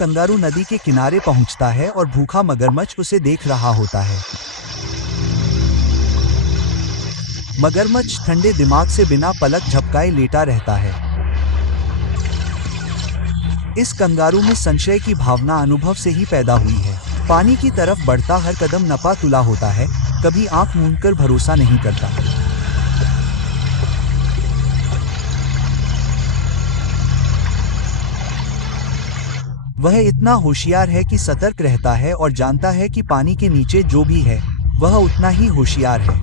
Kangaroo नदी के किनारे पहुंचता है और भूखा मगरमच्छ उसे देख रहा होता है। मगरमच्छ ठंडे दिमाग से बिना पलक झपकाए लेटा रहता है। इस कंगारू में संशय की भावना अनुभव से ही पैदा हुई है। पानी की तरफ बढ़ता हर कदम नपा तुला होता है, कभी आंख मूंदकर भरोसा नहीं करता। वह इतना होशियार है कि सतर्क रहता है और जानता है कि पानी के नीचे जो भी है, वह उतना ही होशियार है।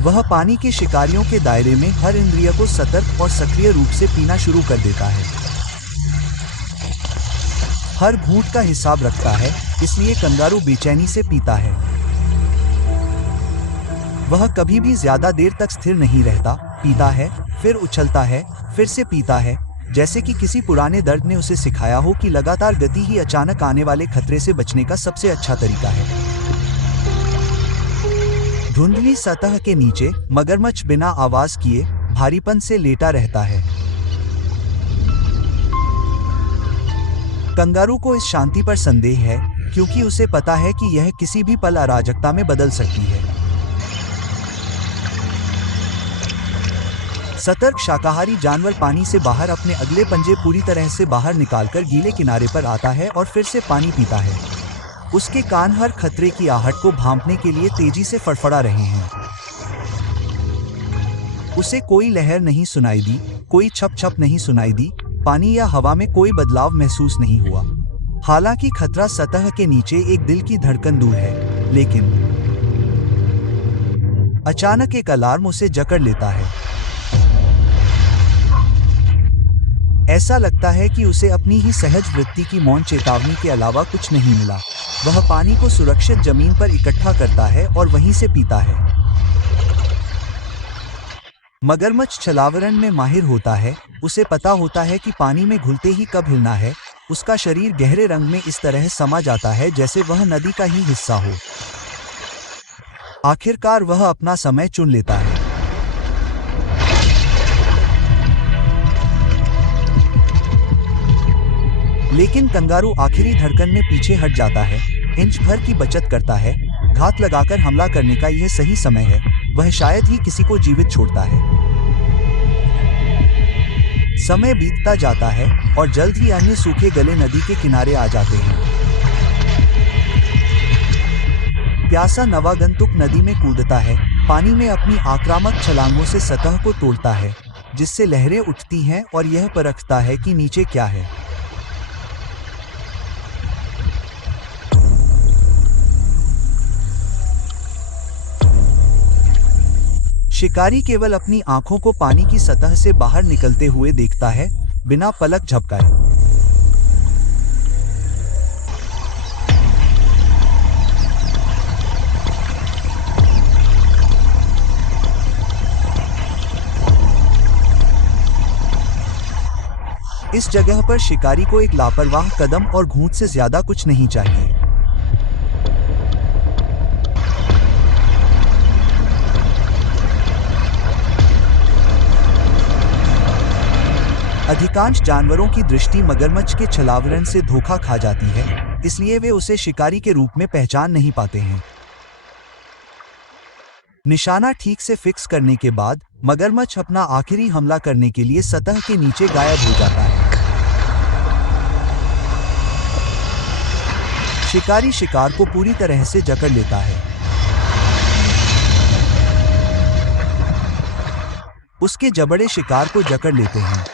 वह पानी के शिकारियों के दायरे में हर इंद्रिय को सतर्क और सक्रिय रूप से पीना शुरू कर देता है। हर घूंट का हिसाब रखता है, इसलिए कंगारू बेचैनी से पीता है। वह कभी भी ज्यादा देर तक स्थिर नहीं रहता, पीता है, फिर उछलता है, फिर से पीता है, जैसे कि किसी पुराने दर्द ने उसे सिखाया हो कि लगातार गति ही अचानक आने वाले खतरे से बचने का सबसे अच्छा तरीका है। धुंधली सतह के नीचे मगरमच्छ बिना आवाज किए भारीपन से लेटा रहता है। कंगारू को इस शांति पर संदेह है, क्योंकि उसे पता है कि यह किसी भी पल अराजकता में बदल सकती है। सतर्क शाकाहारी जानवर पानी से बाहर अपने अगले पंजे पूरी तरह से बाहर निकालकर गीले किनारे पर आता है और फिर से पानी पीता है। उसके कान हर खतरे की आहट को भांपने के लिए तेजी से फड़फड़ा रहे हैं। उसे कोई लहर नहीं सुनाई दी, कोई छप छप नहीं सुनाई दी, पानी या हवा में कोई बदलाव महसूस नहीं हुआ। हालांकि खतरा सतह के नीचे एक दिल की धड़कन दूर है, लेकिन अचानक एक अलार्म उसे जकड़ लेता है। ऐसा लगता है कि उसे अपनी ही सहज वृत्ति की मौन चेतावनी के अलावा कुछ नहीं मिला। वह पानी को सुरक्षित जमीन पर इकट्ठा करता है और वहीं से पीता है। मगरमच्छ छलावरण में माहिर होता है, उसे पता होता है कि पानी में घुलते ही कब हिलना है। उसका शरीर गहरे रंग में इस तरह समा जाता है जैसे वह नदी का ही हिस्सा हो। आखिरकार वह अपना समय चुन लेता है। लेकिन कंगारू आखिरी धड़कन में पीछे हट जाता है, इंच भर की बचत करता है। घात लगाकर हमला करने का यह सही समय है। वह शायद ही किसी को जीवित छोड़ता है। समय बीतता जाता है और जल्द ही अन्य सूखे गले नदी के किनारे आ जाते हैं। प्यासा नवागंतुक नदी में कूदता है, पानी में अपनी आक्रामक छलांगों से सतह को तोड़ता है, जिससे लहरें उठती हैं और यह परखता है कि नीचे क्या है। शिकारी केवल अपनी आंखों को पानी की सतह से बाहर निकलते हुए देखता है, बिना पलक झपकाए। इस जगह पर शिकारी को एक लापरवाह कदम और घूंट से ज्यादा कुछ नहीं चाहिए। अधिकांश जानवरों की दृष्टि मगरमच्छ के छलावरण से धोखा खा जाती है, इसलिए वे उसे शिकारी के रूप में पहचान नहीं पाते हैं। निशाना ठीक से फिक्स करने के बाद मगरमच्छ अपना आखिरी हमला करने के लिए सतह के नीचे गायब हो जाता है। शिकारी शिकार को पूरी तरह से जकड़ लेता है। उसके जबड़े शिकार को जकड़ लेते हैं।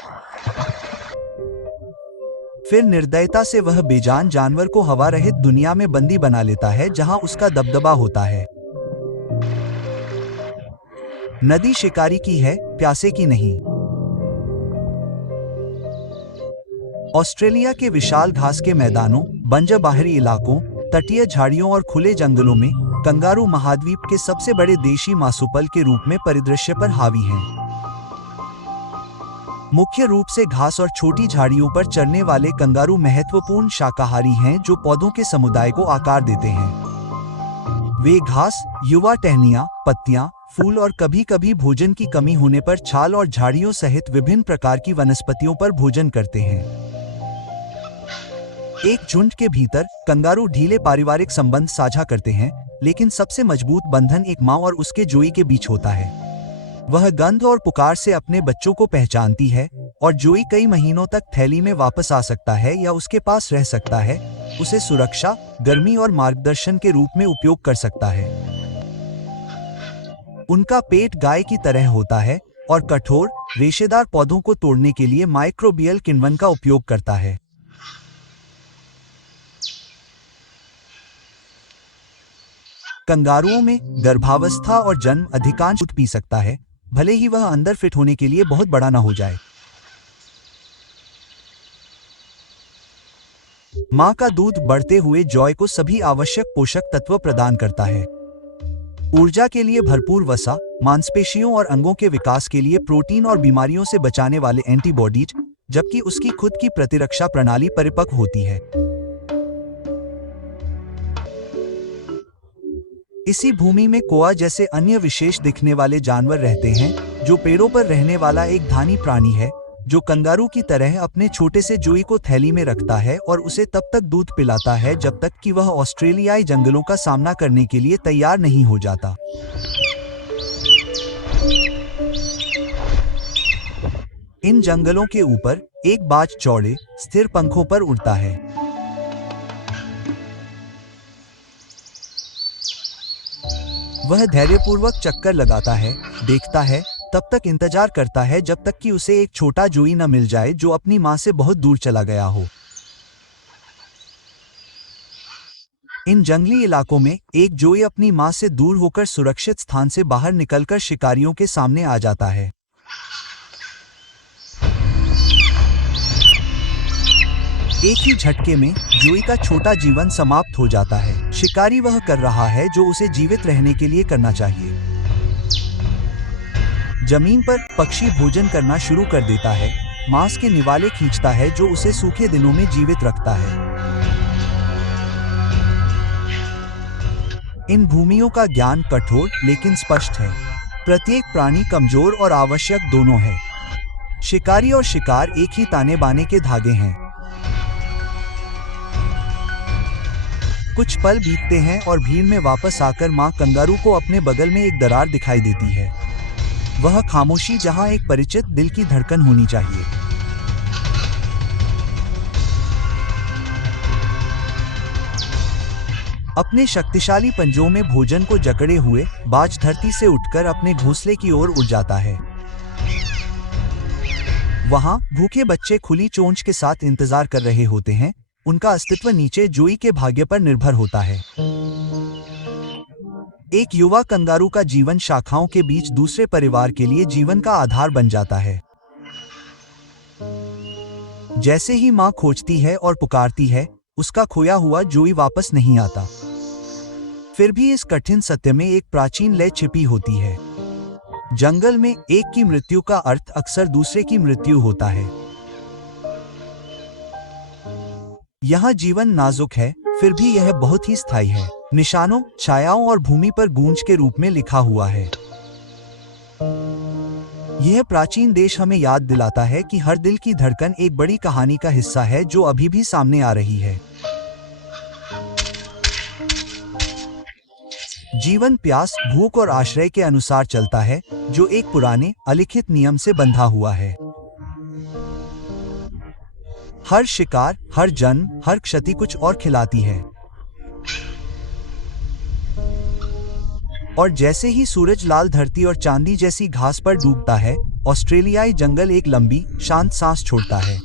फिर निर्दयता से वह बेजान जानवर को हवा रहित दुनिया में बंदी बना लेता है, जहां उसका दबदबा होता है। नदी शिकारी की है, प्यासे की नहीं। ऑस्ट्रेलिया के विशाल घास के मैदानों, बंजर बाहरी इलाकों, तटीय झाड़ियों और खुले जंगलों में कंगारू महाद्वीप के सबसे बड़े देशी मासूपल के रूप में परिदृश्य पर हावी हैं। मुख्य रूप से घास और छोटी झाड़ियों पर चरने वाले कंगारू महत्वपूर्ण शाकाहारी हैं जो पौधों के समुदाय को आकार देते हैं। वे घास, युवा टहनियाँ, पत्तियाँ, फूल और कभी कभी भोजन की कमी होने पर छाल और झाड़ियों सहित विभिन्न प्रकार की वनस्पतियों पर भोजन करते हैं। एक झुंड के भीतर कंगारू ढीले पारिवारिक संबंध साझा करते हैं, लेकिन सबसे मजबूत बंधन एक माँ और उसके जोई के बीच होता है। वह गंध और पुकार से अपने बच्चों को पहचानती है और जोई कई महीनों तक थैली में वापस आ सकता है या उसके पास रह सकता है, उसे सुरक्षा, गर्मी और मार्गदर्शन के रूप में उपयोग कर सकता है। उनका पेट गाय की तरह होता है और कठोर, रेशेदार पौधों को तोड़ने के लिए माइक्रोबियल किण्वन का उपयोग करता है। कंगारुओं में गर्भावस्था और जन्म अधिकांश दूध पी सकता है, भले ही वह अंदर फिट होने के लिए बहुत बड़ा न हो जाए। माँ का दूध बढ़ते हुए जॉय को सभी आवश्यक पोषक तत्व प्रदान करता है। ऊर्जा के लिए भरपूर वसा, मांसपेशियों और अंगों के विकास के लिए प्रोटीन और बीमारियों से बचाने वाले एंटीबॉडीज, जबकि उसकी खुद की प्रतिरक्षा प्रणाली परिपक्व होती है। इसी भूमि में कोआ जैसे अन्य विशेष दिखने वाले जानवर रहते हैं, जो पेड़ों पर रहने वाला एक धानी प्राणी है, जो कंगारू की तरह अपने छोटे से जोई को थैली में रखता है और उसे तब तक दूध पिलाता है जब तक कि वह ऑस्ट्रेलियाई जंगलों का सामना करने के लिए तैयार नहीं हो जाता। इन जंगलों के ऊपर एक बाज चौड़े, स्थिर पंखों पर उड़ता है। वह धैर्यपूर्वक चक्कर लगाता है, देखता है, तब तक इंतजार करता है जब तक कि उसे एक छोटा जोई न मिल जाए जो अपनी मां से बहुत दूर चला गया हो। इन जंगली इलाकों में एक जोई अपनी मां से दूर होकर सुरक्षित स्थान से बाहर निकलकर शिकारियों के सामने आ जाता है। एक ही झटके में जोई का छोटा जीवन समाप्त हो जाता है। शिकारी वह कर रहा है जो उसे जीवित रहने के लिए करना चाहिए। जमीन पर पक्षी भोजन करना शुरू कर देता है, मांस के निवाले खींचता है जो उसे सूखे दिनों में जीवित रखता है। इन भूमियों का ज्ञान कठोर लेकिन स्पष्ट है। प्रत्येक प्राणी कमजोर और आवश्यक दोनों है। शिकारी और शिकार एक ही ताने बाने के धागे हैं। कुछ पल बीतते हैं और भीड़ में वापस आकर मां कंगारू को अपने बगल में एक दरार दिखाई देती है। वह खामोशी जहां एक परिचित दिल की धड़कन होनी चाहिए। अपने शक्तिशाली पंजों में भोजन को जकड़े हुए बाज धरती से उठकर अपने घोंसले की ओर उड़ जाता है। वहां भूखे बच्चे खुली चोंच के साथ इंतजार कर रहे होते हैं। उनका अस्तित्व नीचे जोई के भाग्य पर निर्भर होता है। एक युवा कंगारू का जीवन शाखाओं के बीच दूसरे परिवार के लिए जीवन का आधार बन जाता है। जैसे ही मां खोजती है और पुकारती है, उसका खोया हुआ जोई वापस नहीं आता। फिर भी इस कठिन सत्य में एक प्राचीन लय छिपी होती है। जंगल में एक की मृत्यु का अर्थ अक्सर दूसरे की मृत्यु होता है। यहाँ जीवन नाजुक है, फिर भी यह बहुत ही स्थायी है। निशानों, छायाओं और भूमि पर गूंज के रूप में लिखा हुआ है। यह प्राचीन देश हमें याद दिलाता है कि हर दिल की धड़कन एक बड़ी कहानी का हिस्सा है जो अभी भी सामने आ रही है। जीवन प्यास, भूख और आश्रय के अनुसार चलता है, जो एक पुराने, अलिखित नियम से बंधा हुआ है। हर शिकार, हर जन्म, हर क्षति कुछ और खिलाती है। और जैसे ही सूरज लाल धरती और चांदी जैसी घास पर डूबता है, ऑस्ट्रेलियाई जंगल एक लंबी, शांत सांस छोड़ता है।